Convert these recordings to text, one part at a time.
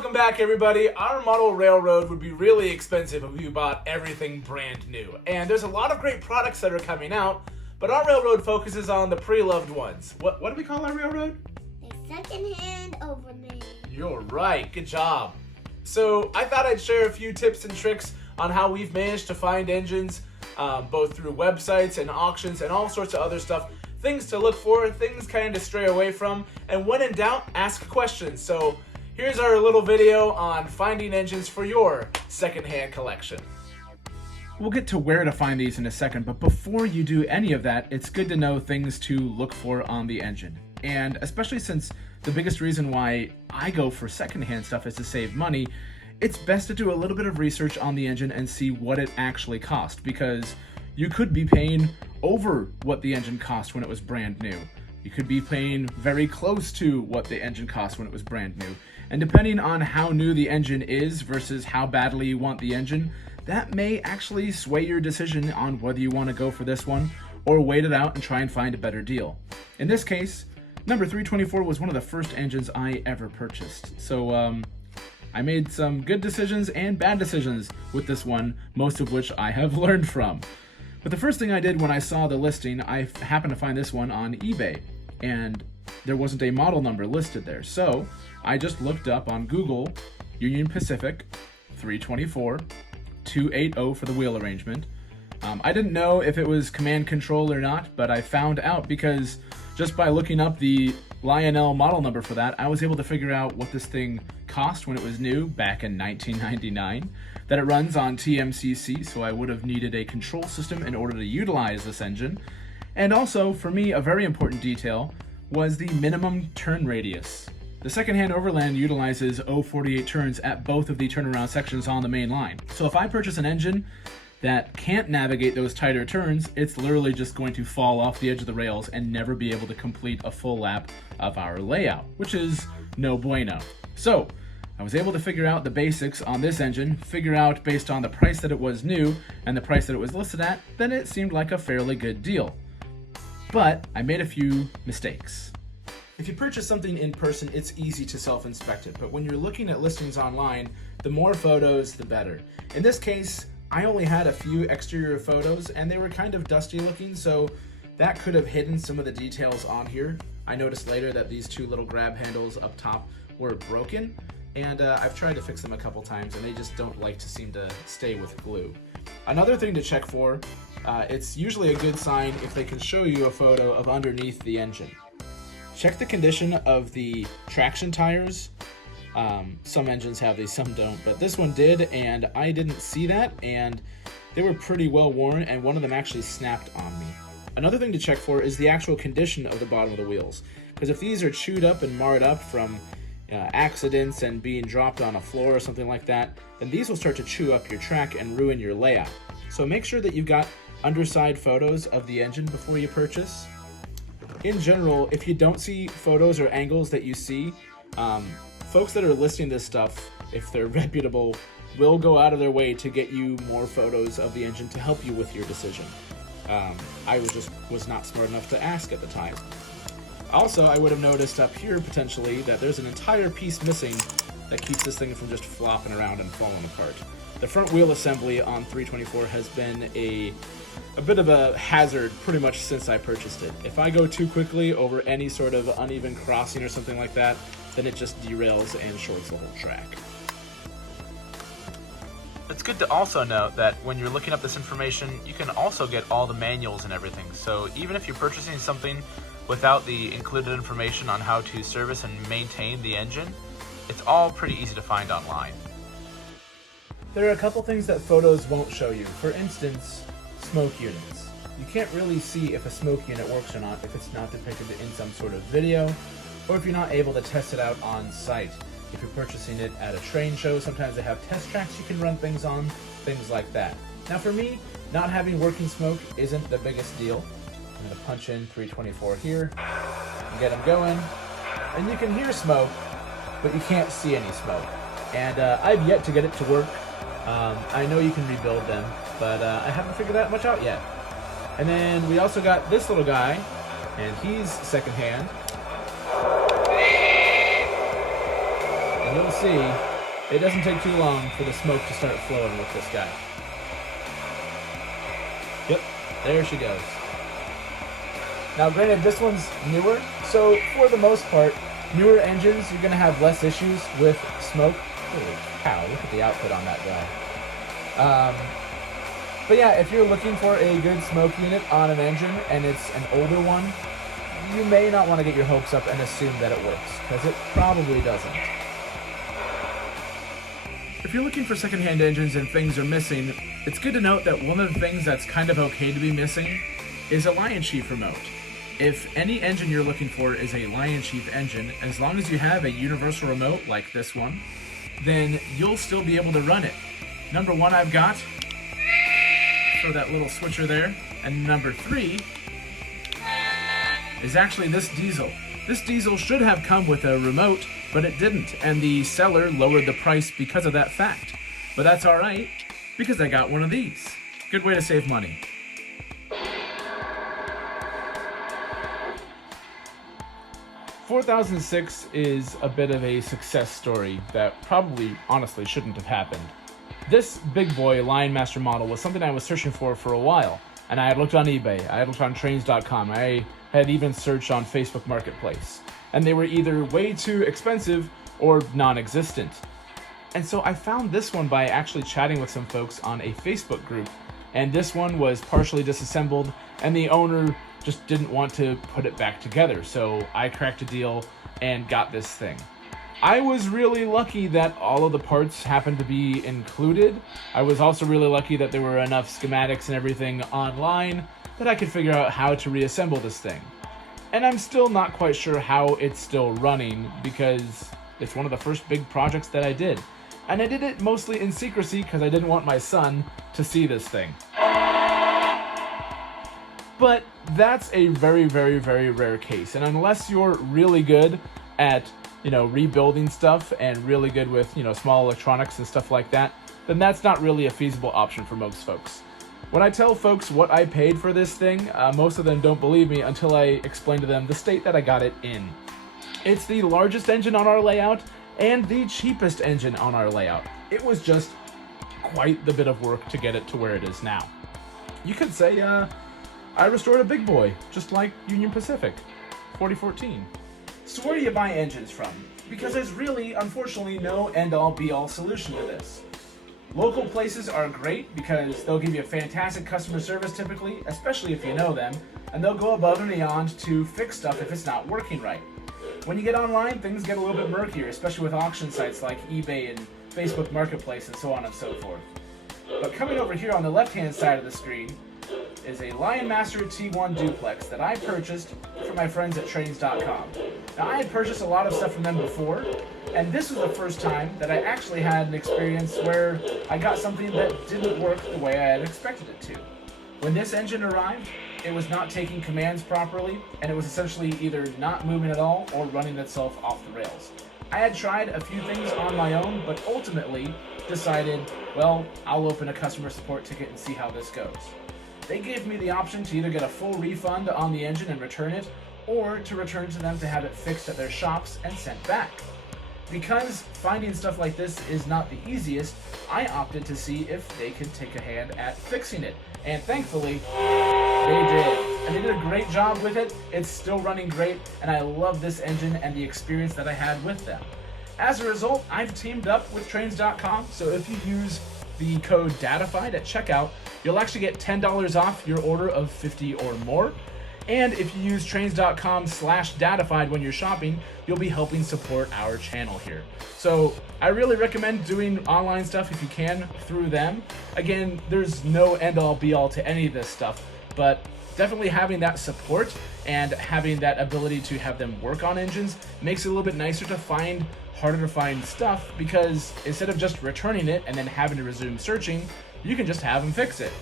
Welcome back, everybody. Our model railroad would be really expensive if you bought everything brand new. And there's a lot of great products that are coming out, but our railroad focuses on the pre-loved ones. What do we call our railroad? The Secondhand Overland. You're right. Good job. So I thought I'd share a few tips and tricks on how we've managed to find engines, both through websites and auctions and all sorts of other stuff. Things to look for, things kind of stray away from, and when in doubt, ask questions. So here's our little video on finding engines for your secondhand collection. We'll get to where to find these in a second, but before you do any of that, it's good to know things to look for on the engine. And especially since the biggest reason why I go for secondhand stuff is to save money, it's best to do a little bit of research on the engine and see what it actually cost, because you could be paying over what the engine cost when it was brand new. You could be paying very close to what the engine cost when it was brand new. And depending on how new the engine is versus how badly you want the engine, that may actually sway your decision on whether you want to go for this one or wait it out and try and find a better deal. In this case, number 324 was one of the first engines I ever purchased. So I made some good decisions and bad decisions with this one, most of which I have learned from. But the first thing I did when I saw the listing, I happened to find this one on eBay, and there wasn't a model number listed there. So I just looked up on Google Union Pacific 324 280 for the wheel arrangement. I didn't know if it was command control or not, but I found out because just by looking up the Lionel model number for that, I was able to figure out what this thing cost when it was new back in 1999, that it runs on TMCC, so I would have needed a control system in order to utilize this engine. And also, for me, a very important detail was the minimum turn radius. The secondhand Overland utilizes 048 turns at both of the turnaround sections on the main line. So if I purchase an engine that can't navigate those tighter turns, it's literally just going to fall off the edge of the rails and never be able to complete a full lap of our layout, which is no bueno. So I was able to figure out the basics on this engine, figure out based on the price that it was new and the price that it was listed at, then it seemed like a fairly good deal. But I made a few mistakes. If you purchase something in person, it's easy to self-inspect it, but when you're looking at listings online, the more photos, the better. In this case, I only had a few exterior photos and they were kind of dusty looking, so that could have hidden some of the details on here. I noticed later that these two little grab handles up top were broken, and I've tried to fix them a couple times and they just don't like to seem to stay with glue. Another thing to check for, it's usually a good sign if they can show you a photo of underneath the engine. Check the condition of the traction tires. Some engines have these, some don't, but this one did, and I didn't see that, and they were pretty well worn, and one of them actually snapped on me. Another thing to check for is the actual condition of the bottom of the wheels, because if these are chewed up and marred up from accidents and being dropped on a floor or something like that, then these will start to chew up your track and ruin your layout. So make sure that you've got underside photos of the engine before you purchase. In general, if you don't see photos or angles that you see, folks that are listing this stuff, if they're reputable, will go out of their way to get you more photos of the engine to help you with your decision. I was not smart enough to ask at the time. Also, I would have noticed up here potentially that there's an entire piece missing that keeps this thing from just flopping around and falling apart. The front wheel assembly on 324 has been a bit of a hazard pretty much since I purchased it. If I go too quickly over any sort of uneven crossing or something like that, then it just derails and shorts the whole track. It's good to also note that when you're looking up this information, you can also get all the manuals and everything. So even if you're purchasing something without the included information on how to service and maintain the engine, it's all pretty easy to find online. There are a couple things that photos won't show you. For instance, smoke units. You can't really see if a smoke unit works or not if it's not depicted in some sort of video, or if you're not able to test it out on site. If you're purchasing it at a train show, sometimes they have test tracks you can run things on, things like that. Now for me, not having working smoke isn't the biggest deal. I'm going to punch in 324 here, and get them going, and you can hear smoke, but you can't see any smoke. And I've yet to get it to work. I know you can rebuild them, but I haven't figured that much out yet. And then we also got this little guy, and he's secondhand. And you'll see, it doesn't take too long for the smoke to start flowing with this guy. Yep, there she goes. Now granted, this one's newer, so for the most part, newer engines, you're going to have less issues with smoke. Holy cow, look at the output on that guy. But yeah, if you're looking for a good smoke unit on an engine and it's an older one, you may not want to get your hopes up and assume that it works, because it probably doesn't. If you're looking for secondhand engines and things are missing, it's good to note that one of the things that's kind of okay to be missing is a Lion Chief remote. If any engine you're looking for is a Lion Chief engine, as long as you have a universal remote like this one, then you'll still be able to run it. Number one I've got, throw that little switcher there, and number 3 is actually this diesel. This diesel should have come with a remote, but it didn't, and the seller lowered the price because of that fact. But that's alright, because I got one of these. Good way to save money. "4006 is a bit of a success story that probably, honestly, shouldn't have happened. This big boy Lion Master model was something I was searching for a while, and I had looked on eBay, I had looked on trains.com, I had even searched on Facebook Marketplace, and they were either way too expensive or non-existent. And so I found this one by actually chatting with some folks on a Facebook group, and this one was partially disassembled, and the owner just didn't want to put it back together, so I cracked a deal and got this thing. I was really lucky that all of the parts happened to be included. I was also really lucky that there were enough schematics and everything online that I could figure out how to reassemble this thing. And I'm still not quite sure how it's still running, because it's one of the first big projects that I did. And I did it mostly in secrecy because I didn't want my son to see this thing. But that's a very, very, very rare case. And unless you're really good at, rebuilding stuff and really good with, small electronics and stuff like that, then that's not really a feasible option for most folks. When I tell folks what I paid for this thing, most of them don't believe me until I explain to them the state that I got it in. It's the largest engine on our layout and the cheapest engine on our layout. It was just quite the bit of work to get it to where it is now. You could say, I restored a big boy, just like Union Pacific, 4014. So where do you buy engines from? Because there's really, unfortunately, no end-all be-all solution to this. Local places are great because they'll give you fantastic customer service typically, especially if you know them, and they'll go above and beyond to fix stuff if it's not working right. When you get online, things get a little bit murkier, especially with auction sites like eBay and Facebook Marketplace and so on and so forth. But coming over here on the left-hand side of the screen is a Lion Master T1 duplex that I purchased from my friends at trains.com. Now, I had purchased a lot of stuff from them before, and this was the first time that I actually had an experience where I got something that didn't work the way I had expected it to. When this engine arrived, it was not taking commands properly, and it was essentially either not moving at all or running itself off the rails. I had tried a few things on my own, but ultimately decided, well, I'll open a customer support ticket and see how this goes. They gave me the option to either get a full refund on the engine and return it, or to return to them to have it fixed at their shops and sent back. Because finding stuff like this is not the easiest, I opted to see if they could take a hand at fixing it. And thankfully, they did. And they did a great job with it. It's still running great, and I love this engine and the experience that I had with them. As a result, I've teamed up with trains.com, so if you use the code Dadified at checkout, you'll actually get $10 off your order of 50 or more. And if you use trains.com/Dadified when you're shopping, you'll be helping support our channel here. So I really recommend doing online stuff if you can through them. Again, there's no end-all be-all to any of this stuff, but definitely having that support and having that ability to have them work on engines makes it a little bit nicer to find, harder to find stuff, because instead of just returning it and then having to resume searching, you can just have them fix it.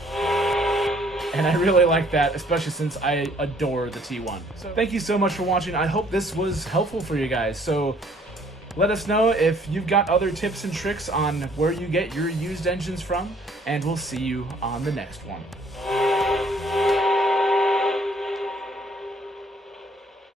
And I really like that, especially since I adore the T1. So thank you so much for watching. I hope this was helpful for you guys. So let us know if you've got other tips and tricks on where you get your used engines from, and we'll see you on the next one.